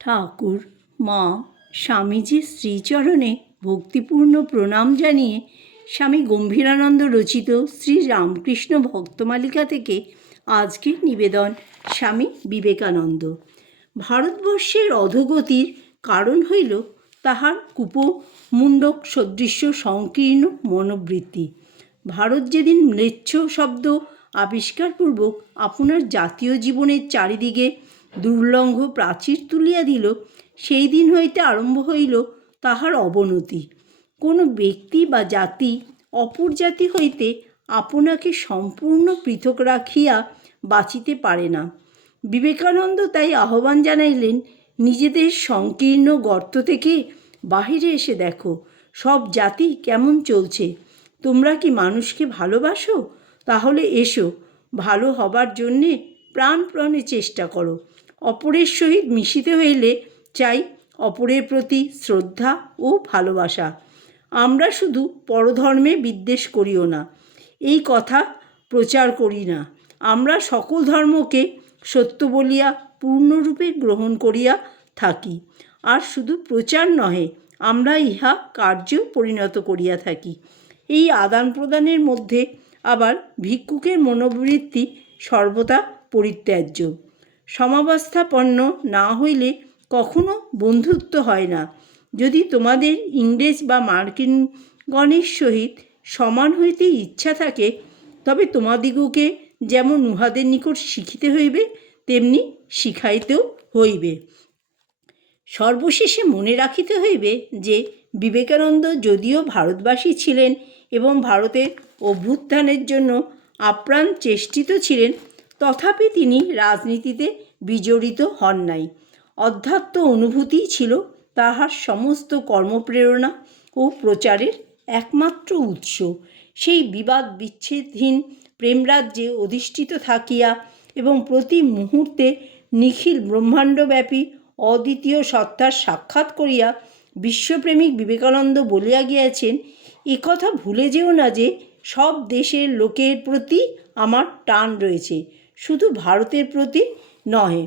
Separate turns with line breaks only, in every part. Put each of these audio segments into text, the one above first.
ঠাকুর, মা স্বামীজির শ্রীচরণে ভক্তিপূর্ণ প্রণাম জানিয়ে স্বামী গম্ভীরানন্দ রচিত শ্রী রামকৃষ্ণ ভক্তমালিকা থেকে আজকের নিবেদন স্বামী বিবেকানন্দ। ভারতবর্ষের অধোগতির কারণ হইল তাহার কুপমুণ্ডক সদৃশ্য সংকীর্ণ মনোবৃত্তি। ভারত যেদিন ম্লেচ্ছ শব্দ আবিষ্কারপূর্বক আপনার জাতীয় জীবনের চারিদিকে দুর্লঙ্ঘ প্রাচীর তুলিয়া দিল, সেই দিন হইতে আরম্ভ হইল তাহার অবনতি। কোনো ব্যক্তি বা জাতি, অপর জাতি হইতে আপনাকে সম্পূর্ণ পৃথক রাখিয়া বাঁচিতে পারে না। বিবেকানন্দ তাই আহ্বান জানাইলেন, নিজেদের সংকীর্ণ গর্ত থেকে বাহিরে এসে দেখো, সব জাতি কেমন চলছে? তোমরা কি মানুষকে ভালোবাসো? তাহলে এসো, ভালো হবার জন্যে প্রাণপ্রাণে চেষ্টা করো। অপরের সহিত মিশিতে হইলে চাই অপরের প্রতি শ্রদ্ধা ও ভালোবাসা। আমরা শুধু পরধর্মে বিদ্বেষ করিও না, এই কথা প্রচার করি না। আমরা সকল ধর্মকে সত্য বলিয়া, পূর্ণরূপে গ্রহণ করিয়া থাকি। আর শুধু প্রচার নহে, আমরা ইহা কার্য পরিণত করিয়া থাকি। এই আদান প্রদানের মধ্যে আবার ভিক্ষুকের মনোবৃত্তি সর্বদা পরিত্যাজ্য। সমাবস্থাপন্ন না হইলে কখনো বন্ধুত্ব হয় না। যদি তোমাদের ইংরেজ বা মার্কিনগণের সহিত সমান হইতে ইচ্ছা থাকে, তবে তোমাদিগকে যেমন উহাদের নিকট শিখিতে হইবে, তেমনি শিখাইতেও হইবে। সর্বশেষে মনে রাখিতে হইবে যে, বিবেকানন্দ যদিও ভারতবাসী ছিলেন এবং ভারতের অভ্যুত্থানের জন্য আপ্রাণ চেষ্টিত ছিলেন তথাপি তিনি রাজনীতিতে বিজড়িত হন নাই। অধ্যাত্ম অনুভূতিই ছিল তাহার সমস্ত কর্মপ্রেরণা ও প্রচারের একমাত্র উৎস। সেই বিবাদ বিচ্ছেদহীন প্রেমরাজ্যে অধিষ্ঠিত থাকিয়া এবং প্রতি মুহূর্তে নিখিল ব্রহ্মাণ্ডব্যাপী অদ্বিতীয় সত্তার সাক্ষাৎ করিয়া বিশ্বপ্রেমিক বিবেকানন্দ বলিয়া গিয়াছেন একথা ভুলে যেও না যে সব দেশের লোকের প্রতি আমার টান রয়েছে। শুধু ভারতের প্রতি নহে,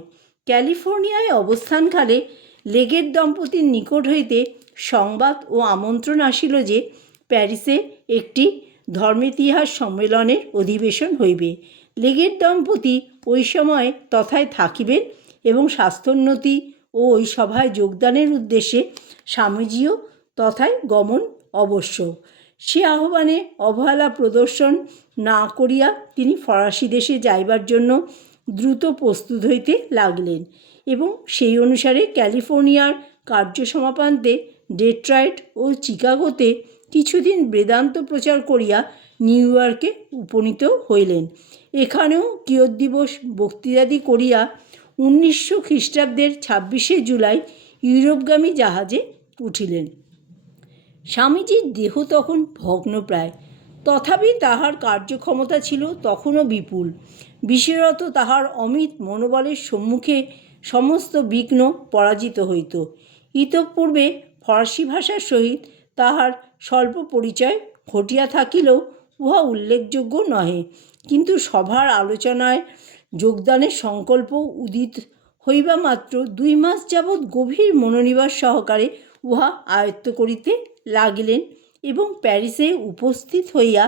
ক্যালিফোর্নিয়ায় অবস্থানকালে লেগের দম্পতির নিকট হইতে সংবাদ ও আমন্ত্রণ আসিল যে প্যারিসে একটি ধর্মেতিহাস সম্মেলনের অধিবেশন হইবে। লেগের দম্পতি ওই সময় তথায় থাকিবেন এবং স্বাস্থ্যোন্নতি ও ওই সভায় যোগদানের উদ্দেশ্যে স্বামীজিও তথায় গমন অবশ্য। সে আহ্বানে অবহেলা প্রদর্শন না করিয়া তিনি ফরাসি দেশে যাইবার জন্য দ্রুত প্রস্তুত হইতে লাগলেন এবং সেই অনুসারে ক্যালিফোর্নিয়ার কার্য সমাপান্তে ডেট্রয়েট ও চিকাগোতে কিছুদিন বেদান্ত প্রচার করিয়া নিউ ইয়র্কে উপনীত হইলেন। এখানেও কিয়দ্দিবস বক্তৃতাদি করিয়া উনিশশো খ্রিস্টাব্দের ছাব্বিশে জুলাই ইউরোপগামী জাহাজে উঠিলেন। স্বামীজির দেহ তখন ভগ্নপ্রায়। তথাপি তাহার কার্যক্ষমতা ছিল তখনও বিপুল। বিশেষত তাহার অমিত মনোবলের সম্মুখে সমস্ত বিঘ্ন পরাজিত হইত। ইতঃপূর্বে ফরাসি ভাষার সহিত তাহার স্বল্প পরিচয় ঘটিয়া থাকিলেও উহা উল্লেখযোগ্য নহে। কিন্তু সভার আলোচনায় যোগদানের সংকল্প উদিত হইবা মাত্র দুই মাস যাবৎ গভীর মনোনিবাস সহকারে উহা আয়ত্ত করিতে লাগিলেন এবং প্যারিসে উপস্থিত হইয়া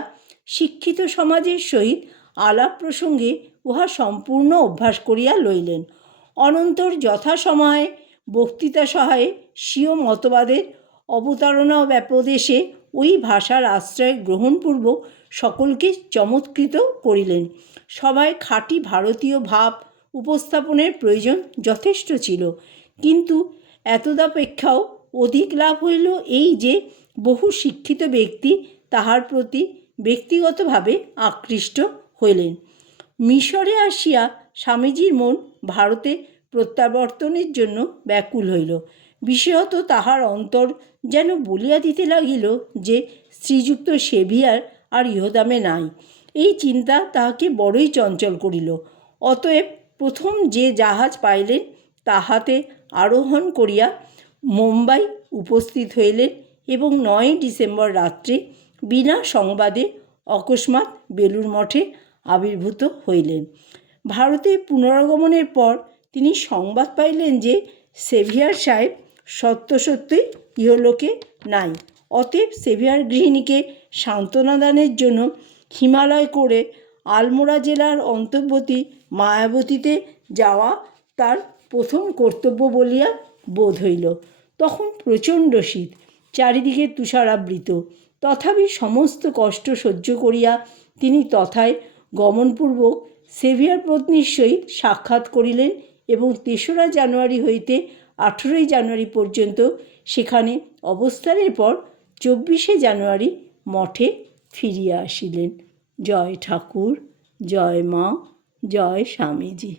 শিক্ষিত সমাজের সহিত আলাপ প্রসঙ্গে উহা সম্পূর্ণ অভ্যাস করিয়া লইলেন। অনন্তর যথাসময়ে বক্তৃতা সহায়ে স্বীয় মতবাদের অবতারণা ব্যাপদেশে ওই ভাষার আশ্রয় গ্রহণপূর্বক সকলকে চমৎকৃত করিলেন। সভায় খাঁটি ভারতীয় ভাব উপস্থাপনের প্রয়োজন যথেষ্ট ছিল। কিন্তু এতদাপেক্ষাও অধিক লাভ হইল এই যে বহু শিক্ষিত ব্যক্তি তাহার প্রতি ব্যক্তিগতভাবে আকৃষ্ট হইলেন। মিশরে আসিয়া স্বামীজির মন ভারতে প্রত্যাবর্তনের জন্য ব্যাকুল হইল। বিশেষত তাহার অন্তর যেন বলিয়া দিতে লাগিল যে শ্রীযুক্ত সেভিয়ার আর ইহদামে নাই। এই চিন্তা তাহাকে বড়ই চঞ্চল করিল। অতএব প্রথম যে জাহাজ পাইলেন, তাহাতে আরোহণ করিয়া মুম্বাই উপস্থিত হইলেন এবং নয় ডিসেম্বর রাত্রে বিনা সংবাদে অকস্মাৎ বেলুর মঠে আবির্ভূত হইলেন। ভারতে পুনরাগমনের পর তিনি সংবাদ পাইলেন যে সেভিয়ার সাহেব সত্য সত্যই ইহলোকে নাই। অতএব সেভিয়ার গৃহিণীকে সান্ত্বনা দানের জন্য হিমালয় করে আলমোড়া জেলার অন্তর্বর্তী মায়াবতীতে যাওয়া তার প্রথম কর্তব্য বলিয়া বোধ হইল। তখন প্রচণ্ড শীত, চারিদিকে তুষারাবৃত। তথাপি সমস্ত কষ্ট সহ্য করিয়া তিনি তথায় গমনপূর্বক সেভিয়ার পত্নীর সহিত সাক্ষাৎ করিলেন এবং তেসরা জানুয়ারি হইতে আঠেরোই জানুয়ারি পর্যন্ত সেখানে অবস্থানের পর চব্বিশে জানুয়ারি মঠে ফিরিয়া আসিলেন। জয় ঠাকুর, জয় মা, জয় স্বামীজি।